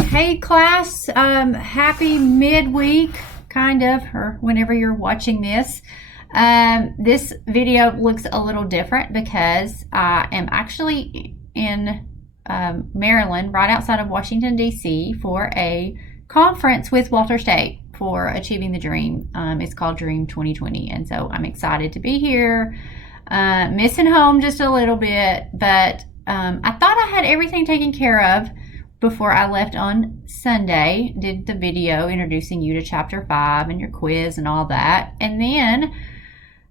Hey class, happy midweek, kind of, or whenever you're watching this. This video looks a little different because I am actually in Maryland, right outside of Washington, D.C., for a conference with Walter State for Achieving the Dream. It's called Dream 2020, and so I'm excited to be here. Missing home just a little bit, but I thought I had everything taken care of before I left on Sunday. Did the video introducing you to chapter 5 and your quiz and all that. And then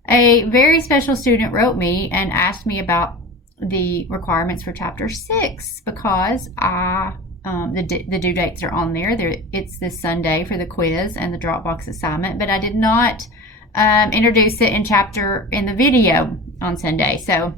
a very special student wrote me and asked me about the requirements for chapter 6 because the due dates are on there. It's this Sunday for the quiz and the Dropbox assignment, but I did not introduce it in the video on Sunday. So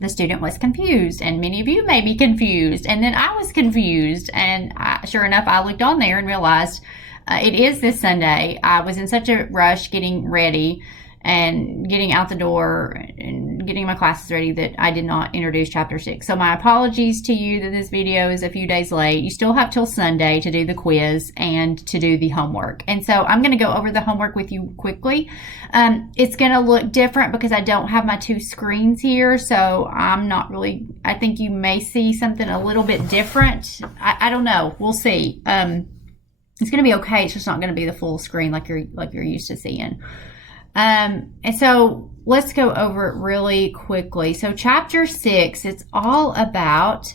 the student was confused, and many of you may be confused, and then I was confused, and sure enough, I looked on there and realized it is this Sunday. I was in such a rush getting ready and getting out the door and getting my classes ready that I did not introduce chapter 6. So my apologies to you that this video is a few days late. You still have till Sunday to do the quiz and to do the homework. And so I'm going to go over the homework with you quickly. It's going to look different because I don't have my two screens here. So I think you may see something a little bit different. I don't know. We'll see. It's going to be okay. It's just not going to be the full screen like you're used to seeing. And so let's go over it really quickly. So chapter 6, it's all about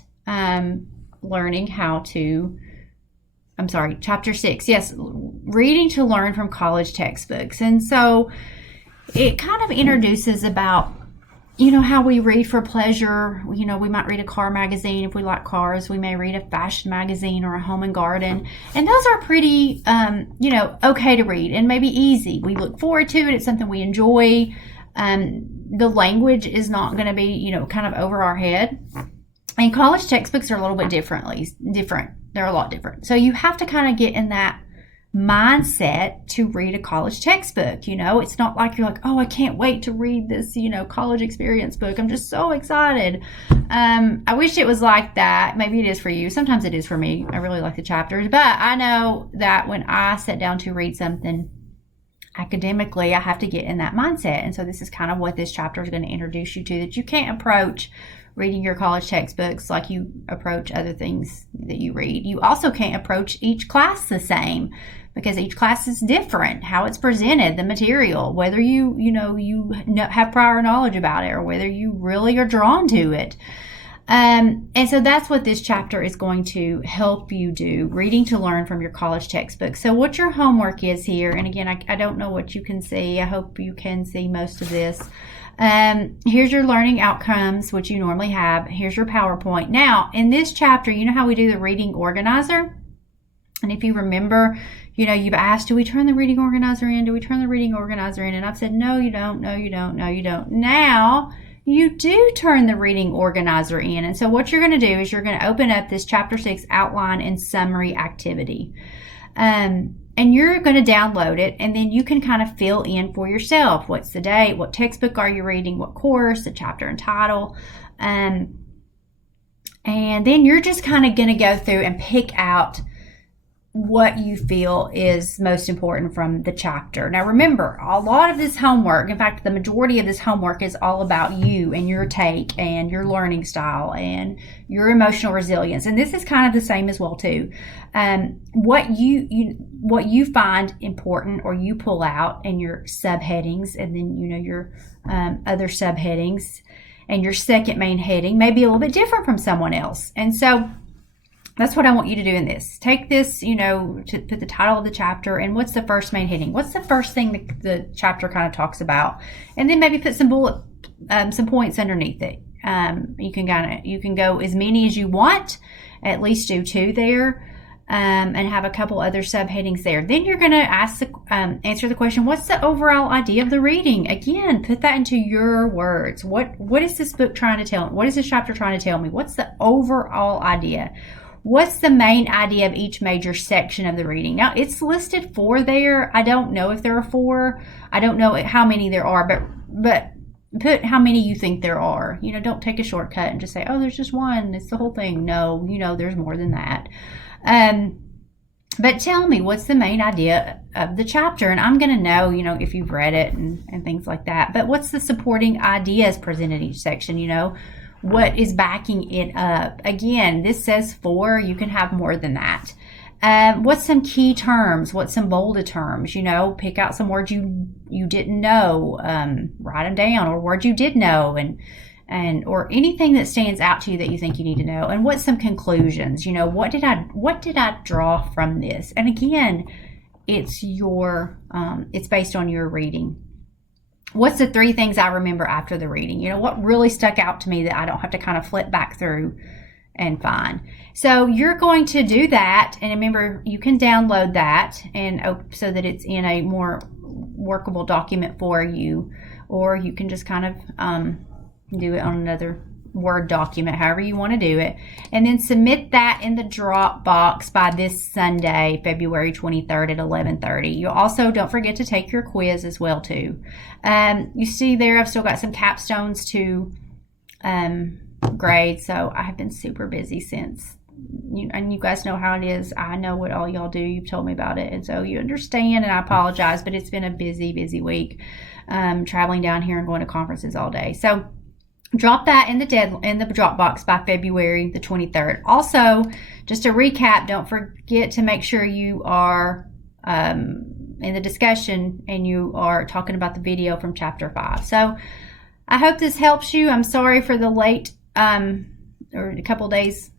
chapter 6, yes, reading to learn from college textbooks. And so it kind of introduces about, how we read for pleasure. We might read a car magazine if we like cars. We may read a fashion magazine or a home and garden. And those are pretty, okay to read and maybe easy. We look forward to it. It's something we enjoy. The language is not going to be, kind of over our head. And college textbooks are a little bit different. They're a lot different. So you have to kind of get in that mindset to read a college textbook. It's not like you're like, oh, I can't wait to read this, college experience book. I'm just so excited. I wish it was like that. Maybe it is for you. Sometimes it is for me. I really like the chapters, but I know that when I sit down to read something academically, I have to get in that mindset. And so this is kind of what this chapter is going to introduce you to, that you can't approach reading your college textbooks like you approach other things that you read. You also can't approach each class the same because each class is different, how it's presented, the material, whether you have prior knowledge about it or whether you really are drawn to it. And so that's what this chapter is going to help you do, reading to learn from your college textbook. So what your homework is here, and again, I don't know what you can see. I hope you can see most of this. Here's your learning outcomes, which you normally have. Here's your PowerPoint. Now, in this chapter, you know how we do the reading organizer? And if you remember, you've asked, do we turn the reading organizer in? Do we turn the reading organizer in? And I've said, no, you don't. No, you don't. No, you don't. Now, you do turn the reading organizer in. And so what you're going to do is you're going to open up this chapter 6 outline and summary activity. And you're going to download it, and then you can kind of fill in for yourself. What's the date? What textbook are you reading? What course? The chapter and title. And then you're just kind of going to go through and pick out what you feel is most important from the chapter. Now remember, a lot of this homework, in fact, the majority of this homework is all about you and your take and your learning style and your emotional resilience. And this is kind of the same as well too. What you find important or you pull out in your subheadings, and then your other subheadings, and your second main heading may be a little bit different from someone else. And so that's what I want you to do in this. Take this, to put the title of the chapter and what's the first main heading? What's the first thing the chapter kind of talks about? And then maybe put some points underneath it. You can go as many as you want, at least do 2 there, and have a couple other subheadings there. Then you're going to answer the question, what's the overall idea of the reading? Again, put that into your words. What is this book trying to tell me? What is this chapter trying to tell me? What's the overall idea? What's the main idea of each major section of the reading? Now, it's listed 4 there. I don't know if there are 4. I don't know how many there are, but put how many you think there are. Don't take a shortcut and just say, oh, there's just one, it's the whole thing. No, there's more than that. But tell me, what's the main idea of the chapter? And I'm going to know, if you've read it and things like that. But what's the supporting ideas presented in each section? What is backing it up? Again, this says 4. You can have more than that. What's some key terms? What's some bolded terms? Pick out some words you didn't know. Write them down, or words you did know, and or anything that stands out to you that you think you need to know. And what's some conclusions? What did I draw from this? And again, it's it's based on your reading. What's the 3 things I remember after the reading? What really stuck out to me that I don't have to kind of flip back through and find. So you're going to do that, and remember, you can download that and so that it's in a more workable document for you, or you can just kind of do it on another Word document, however you want to do it, and then submit that in the Dropbox by this Sunday, February 23rd at 11:30. You also don't forget to take your quiz as well too. You see there, I've still got some capstones to grade, so I have been super busy since. And you guys know how it is. I know what all y'all do. You've told me about it, and so you understand, and I apologize, but it's been a busy week, traveling down here and going to conferences all day. So drop that in the Dropbox by February the 23rd. Also, just to recap, don't forget to make sure you are in the discussion and you are talking about the video from chapter 5. So I hope this helps you. I'm sorry for the late or a couple days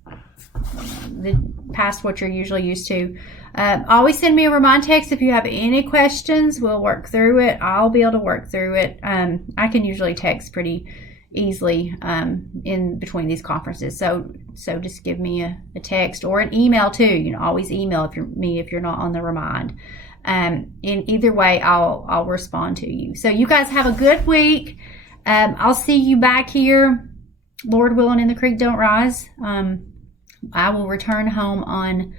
past what you're usually used to. Always send me a remind text if you have any questions. We'll work through it. I'll be able to work through it. I can usually text pretty easily in between these conferences, so just give me a text or an email too. Always email if you're not on the remind. In either way, I'll respond to you. So you guys have a good week. I'll see you back here, Lord willing, in the creek don't rise. I will return home on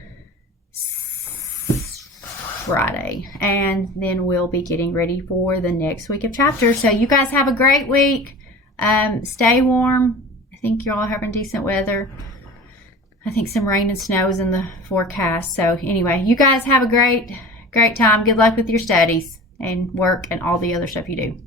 Friday, and then we'll be getting ready for the next week of chapters. So you guys have a great week. Stay warm. I think you're all having decent weather. I think some rain and snow is in the forecast. So anyway, you guys have a great time. Good luck with your studies and work and all the other stuff you do.